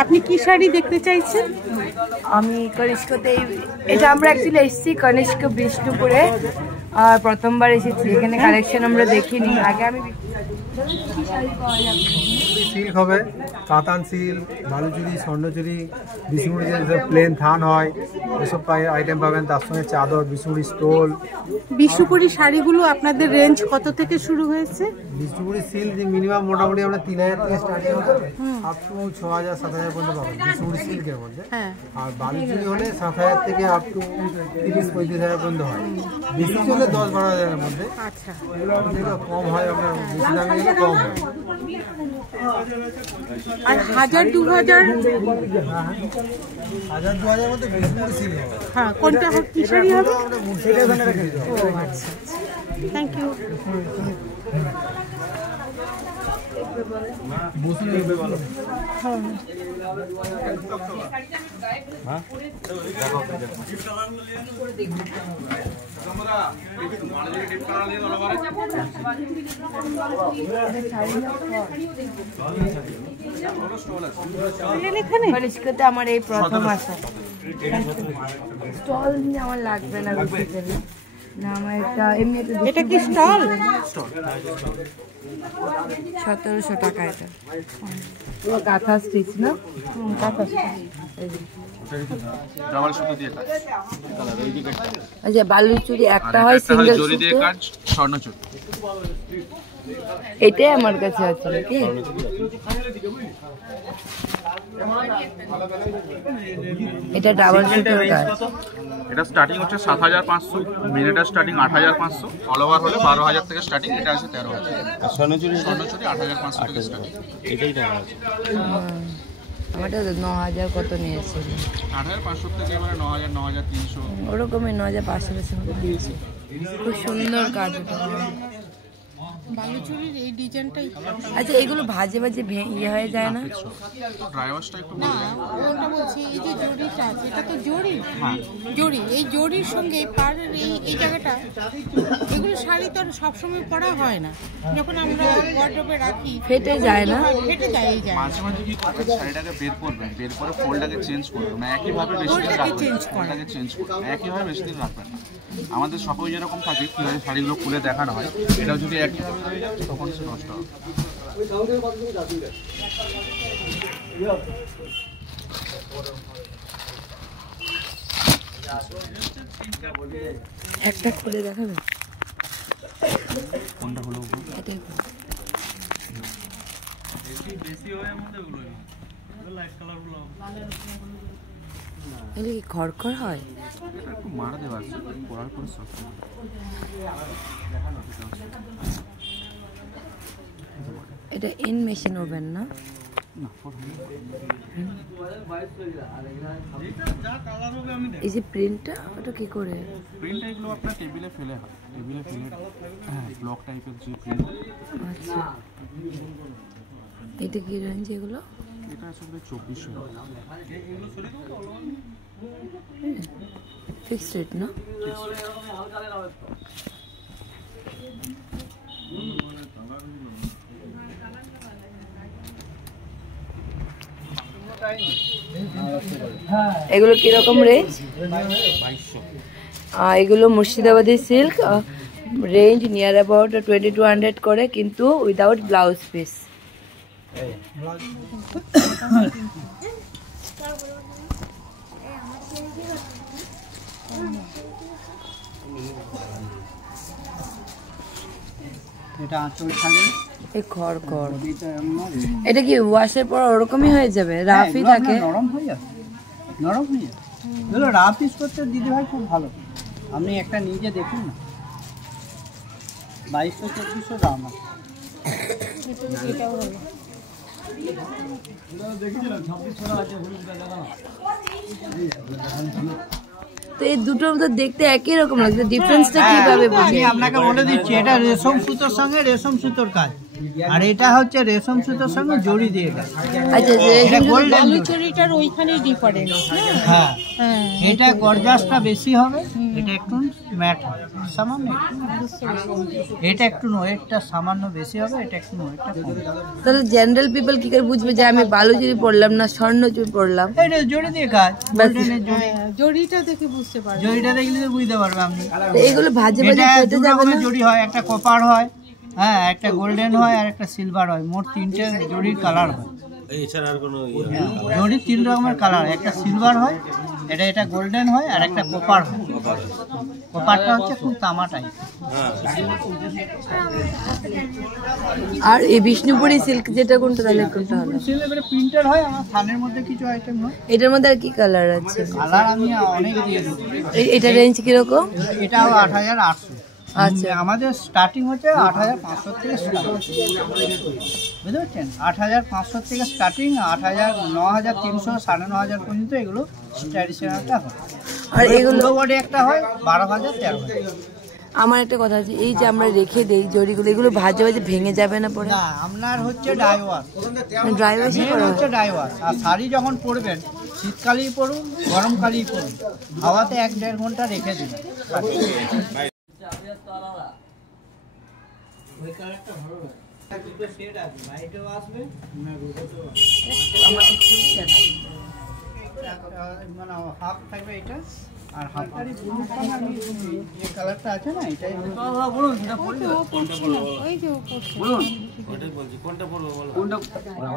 আপনি কি শাড়ি দেখতে চাইছেন? আমি কনিষ্কতে, এটা আমরা অ্যাকচুয়ালি এসেছি কনিষ্ক বিষ্ণুপুরে, আর প্রথমবার এসেছি এখানে। কালেকশন আমরা দেখিনি আগে। আমি সিল্ক হবে, কাতান সিল্ক, বালুচুরি, স্বর্ণচুরি, বিষ্ণুপুরি যে প্লেন থান হয় এসব আইটেম পাবেন। তার সঙ্গে চাদর, বিষ্ণুপুরি স্টোল। বিষ্ণুপুরি শাড়িগুলো আপনাদের রেঞ্জ কত থেকে শুরু হয়েছে? বিষ্ণুপুরি সিল্ক মিনিমাম মোটামুটি আমরা 3000 থেকে স্টার্টিং হবে, আপ টু 6000 7000 পর্যন্ত পাবেন বিষ্ণুপুরি সিল্কের মধ্যে। আর বালুচুরি হলে 7000 থেকে আপ টু 30-35,000 পর্যন্ত হয়। বিষ্ণুপুরি হলে 10-12,000 এর মধ্যে। আচ্ছা, কম হয়, আপনার বেশি দামে গেলে কম হয়। আর 1000-2000 মধ্যে বিষ্ণুপুরি সিল্ক হবে। হ্যাঁ, কোনটা কি শাড়ি হবে? সেটা ওখানে রেখে দিতে হবে। ও আচ্ছা, থ্যাংক ইউ। কনিষ্কতে আমার এই প্রথম আসা। স্টল নিয়ে আমার লাগবে না বেসিক্যালি। না, আমার একটা এমনি। এটা কি স্টল? 1700 টাকা এটা। কাঁথা স্টিচ না? কাঁথা স্টিচ। আচ্ছা, বালুচুরি একটা হয় সিঙ্গেল জরি দিয়ে কাজ, স্বর্ণচুরি। এটাই আমার কাছে আছে নাকি? এটা ডাবল সুতোর কাজ। এটা স্টার্টিং হচ্ছে 7500, মিনিটার স্টার্টিং 8500, অল ওভার হলে 12000 থেকে স্টার্টিং। এটা আছে 13000। স্বর্ণচুরি 8500 থেকে স্টার্টিং। এটাই দাম আছে। আমারটা 9000 কত নিয়েছিল? 8500 থেকে এবারে 9000, 9300 ওরকমই 9500 দিয়েছে। খুব সুন্দর কাজ ওটা। বালুচুরির এই ডিজাইনটাই। আচ্ছা, এগুলো ভাজে ভাজে ইয়ে হয়ে যায় না? ড্রাই ওয়াশটা একটু না, ওটা বলছি এই যে জরিটা আছে, এটা তো জরি। জরি, এই জরির সঙ্গে পাড়ের এই জায়গাটা, এগুলো শাড়ি তো সবসময় পরা হয় না। যখন আমরা ওয়ার্ডরোবে রাখি ফেটে যায় না? ফেটে যায়। এই যায় মাঝে মাঝে কি করবেন, শাড়িটাকে বের করবেন, বের করে ফোল্ডটাকে চেঞ্জ করবেন। না, একইভাবে বেশি দিন রাখবেন, ফোল্ডটাকে চেঞ্জ করবেন, একইভাবে বেশি দিন রাখবেন না। আমাদের শপে যেরকম থাকে কীভাবে শাড়িগুলো খুলে দেখানো হয়, এটাও যদি একই হয়ে যায় তখন সে নষ্ট হবে। একটা খুলে দেখাবে? কোনটা হলো? এটাই। এগুলো কি খড়খড় হয়? এটা একটু মারা দেওয়া আছে, পরার পরে সফট। এটা ইন মেশিন ওভেন না? এই যে প্রিন্টটা, ওটা কি করে? প্রিন্ট এগুলো আপনার টেবিলে ফেলে হয়, টেবিলে ফেলে ব্লক টাইপের যে প্রিন্ট। আচ্ছা, এটা কি রেঞ্জ এগুলো? এটা আসলে 2400 টাকা। ফিক্সড রেট না? এগুলো কিরকম রেঞ্জ? 2200। এগুলো Murshidabadi silk, range near about 2200 করে, কিন্তু উইদাউট ব্লাউজ পিস। এটা আঁচল থাকে, এই খড়খড়। এটা কি ওয়াশের পর ওরকমই হয়ে যাবে? রাফই থাকে? নরম হয়ে যাবে, নরম হয়ে যাবে। এগুলো রাফ ইউজ করতে দিদি ভাই খুব ভালো। আপনি একটা নিজে দেখুন না, 2200-2400 দাম আছে। তো এই দুটোর মধ্যে দেখতে একই রকম লাগছে, ডিফারেন্সটা কিভাবে বুঝি? আমি আপনাকে বলে দিচ্ছি, এটা রেশম সুতোর সঙ্গে রেশম সুতোর কাজ। আর এটা হচ্ছে রেশম সুতোর সঙ্গে জড়ি দিয়ে কাজ। আচ্ছা এটা গোল্ডেন বালু চুরিটার ওইখানেই ডিফারেন্স। হ্যাঁ, হ্যাঁ এটা গর্জাসটা বেশি হবে, এটা একটু ম্যাট হবে সামান্য এটা একটু ওয়েটটা সামান্য বেশি হবে, এটা একটু ওয়েটটা কম। তাহলে জেনারেল পিপল কি করে বুঝবে যে আমি বালু চুরি পড়লাম না স্বর্ণ চুরি পড়লাম? এটা জড়ি দিয়ে কাজ, গোল্ডেনের জড়ি। জড়িটা দেখে বুঝতে পারবে, জড়িটা দেখলে তো বুঝতে পারবে আপনি। এইগুলো ভাজে ভাজে এটা খেতে দু যাবে রকমের না? জড়ি হয়, একটা কপার হয়, হ্যাঁ, একটা গোল্ডেন হয় আর একটা সিলভার হয়। মোট 3টে জড়ির কালার হয়। জড়ি 3 রকমের কালার, একটা সিলভার হয়, এটা গোল্ডেন হয় আর একটা কপার হয়। কপারটা হচ্ছে খুব তামা টাইপ। আর এই বিষ্ণুপুরি সিল্ক যেটা কোনটা, তাহলে কোনটা হলো? সিলভার প্রিন্টার হয়, আমার থানের মধ্যে কিছু আইটেম হয়। এটার মধ্যে আর কি কালার আছে? কালার আমি অনেক দিয়ে দিই। এটা রেঞ্জ কিরকম? এটাও 8800। আচ্ছা। আমাদের স্টার্টিং হচ্ছে 8500 থেকে স্টার্ট, বুঝতে পারছেন? 8500 থেকে স্টার্টিং, 8000, 9300, 9500 পর্যন্ত এগুলো ট্র্যাডিশনালটা হয়। আর এগুলো বডি একটা হয় 12000, 13000। আমার একটা কথা আছে, এই যে আমরা রেখে দেই জড়িগুলো, এগুলো ভাজে ভাজে ভেঙে যাবে না পরে? না, আপনার হচ্ছে ডাইওয়াশ, ড্রাই ওয়াশই করা হয়? হচ্ছে ডাইওয়াশ। আর শাড়ি যখন পরবেন, শীতকালেই পরুন, গরমকালেই পরুন, হাওয়াতে 1-1.5 ঘন্টা রেখে দিন। ওই কালারটা ভালো লাগে। দুটো শেড আছে, লাইটেও আসবে না রোদেও আসবে। মানে হাফ থাকবে এটা, আর হাফটারই ব্লু কালার। আমি যে কালারটা আছে না, এটাই বলুন, সেটা পরে ওই যে বলুন ওটাই বলছি, কোনটা পড়বো বলো। কোনটা ভালো